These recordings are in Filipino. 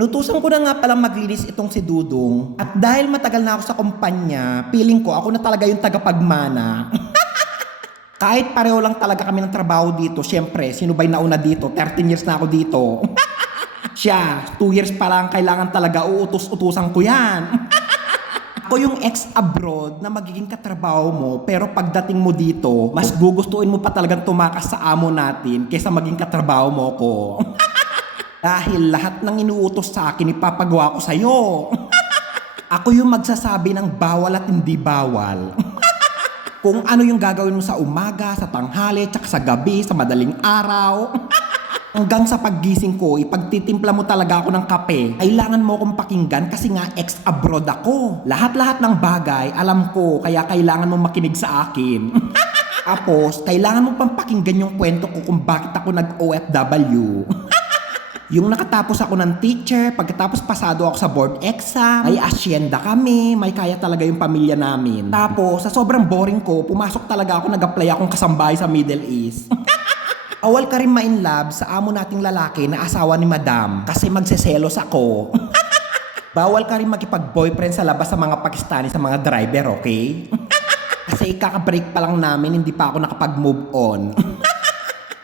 Inutusan ko na nga palang maglinis itong si Dudong. At dahil matagal na ako sa kumpanya, feeling ko ako na talaga yung tagapagmana. Kahit pareho lang talaga kami ng trabaho dito, syempre, sino ba'y nauna dito? 13 years na ako dito. Siya, 2 years pa lang kailangan talaga uutos-utusan ko yan. Ako yung ex-abroad na magiging katrabaho mo, pero pagdating mo dito, mas gugustuhin mo pa talagang tumakas sa amo natin kaysa maging katrabaho mo ko. Dahil lahat ng inuutos sa akin ipapagawa ko sa'yo. Ako yung magsasabi ng bawal at hindi bawal. Kung ano yung gagawin mo sa umaga, sa tanghali, tsaka sa gabi, sa madaling araw. Hanggang sa paggising ko, ipagtitimpla mo talaga ako ng kape. Kailangan mo akong pakinggan kasi nga ex-abroad ako. Lahat-lahat ng bagay, alam ko, kaya kailangan mo makinig sa akin. Tapos, kailangan mo pang pakinggan yung kwento ko kung bakit ako nag-OFW. Yung nakatapos ako ng teacher, pagkatapos pasado ako sa board exam, may asyenda kami, may kaya talaga yung pamilya namin. Tapos, sa sobrang boring ko, pumasok talaga ako, nag-apply akong kasambahay sa Middle East. Awal ka rin ma-inlove sa amo nating lalaki na asawa ni Madam kasi magseselos ako. Bawal ka rin makipag-boyfriend sa labas sa mga Pakistani sa mga driver, okay? Kasi ikaka-break pa lang namin, hindi pa ako nakapag-move on.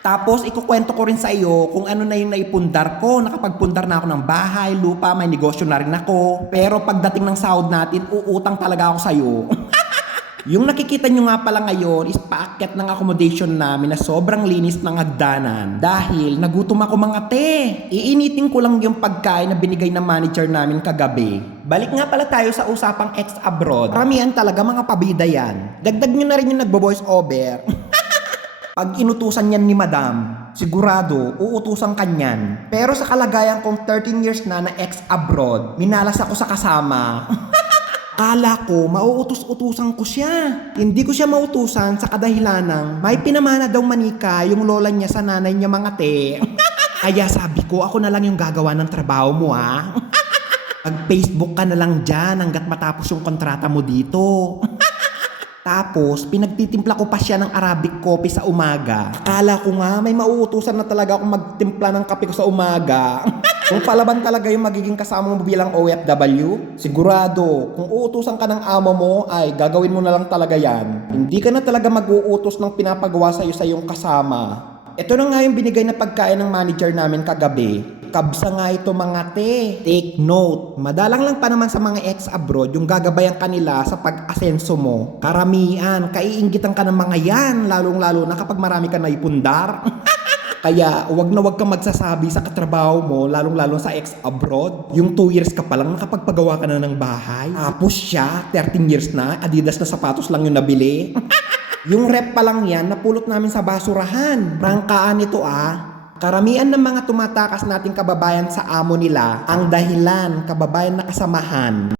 Tapos, ikukwento ko rin sa iyo kung ano na yung naipundar ko. Nakapagpundar na ako ng bahay, lupa, may negosyo na rin ako. Pero pagdating ng sahod natin, uutang talaga ako sa iyo. Yung nakikita nyo nga pala ngayon is paakyat ng accommodation namin na sobrang linis ng hagdanan. Dahil nagutom ako mga te. Iinitin ko lang yung pagkain na binigay ng manager namin kagabi. Balik nga pala tayo sa usapang ex-abroad. Karamihan talaga mga pabida yan. Dagdag nyo na rin yung nagbo-voice over. Pag inutusan yan ni Madam, sigurado, uutusan kanyan. Pero sa kalagayan kong 13 years na ex-abroad, minalas ako sa kasama. Akala ko, mauutos-utusan ko siya. Hindi ko siya mautusan sa kadahilan ng may pinamana daw manika yung lola niya sa nanay niya mga te. Kaya sabi ko, ako na lang yung gagawa ng trabaho mo ha. Mag-Facebook ka na lang dyan hanggat matapos yung kontrata mo dito. Tapos, pinagtitimpla ko pa siya ng Arabic coffee sa umaga. Akala ko nga, may mauutusan na talaga akong magtimpla ng kape ko sa umaga. Kung palaban talaga yung magiging kasama mo bilang OFW, sigurado, kung uutusan ka ng amo mo, ay gagawin mo na lang talaga yan. Hindi ka na talaga mag-uutos ng pinapagawa sa'yo sa iyong kasama. Ito na nga yung binigay na pagkain ng manager namin kagabi. Kabsa nga ito mga te. Take note, madalang lang pa naman sa mga ex-abroad yung gagabayan kanila sa pag-asenso mo. Karamihan, kaiinggitan ka ng mga yan, lalong-lalo na kapag marami ka naipundar. Kaya wag na wag kang magsasabi sa katrabaho mo, lalong-lalo sa ex-abroad. Yung 2 years ka pa lang nakapagpagawa ka na ng bahay. Tapos siya, 13 years na, Adidas na sapatos lang yung nabili. Yung rep pa lang yan, napulot namin sa basurahan. Prangkaan ito ah. Karamihan ng mga tumatakas nating kababayan sa amo nila, ang dahilan, kababayan na kasamahan.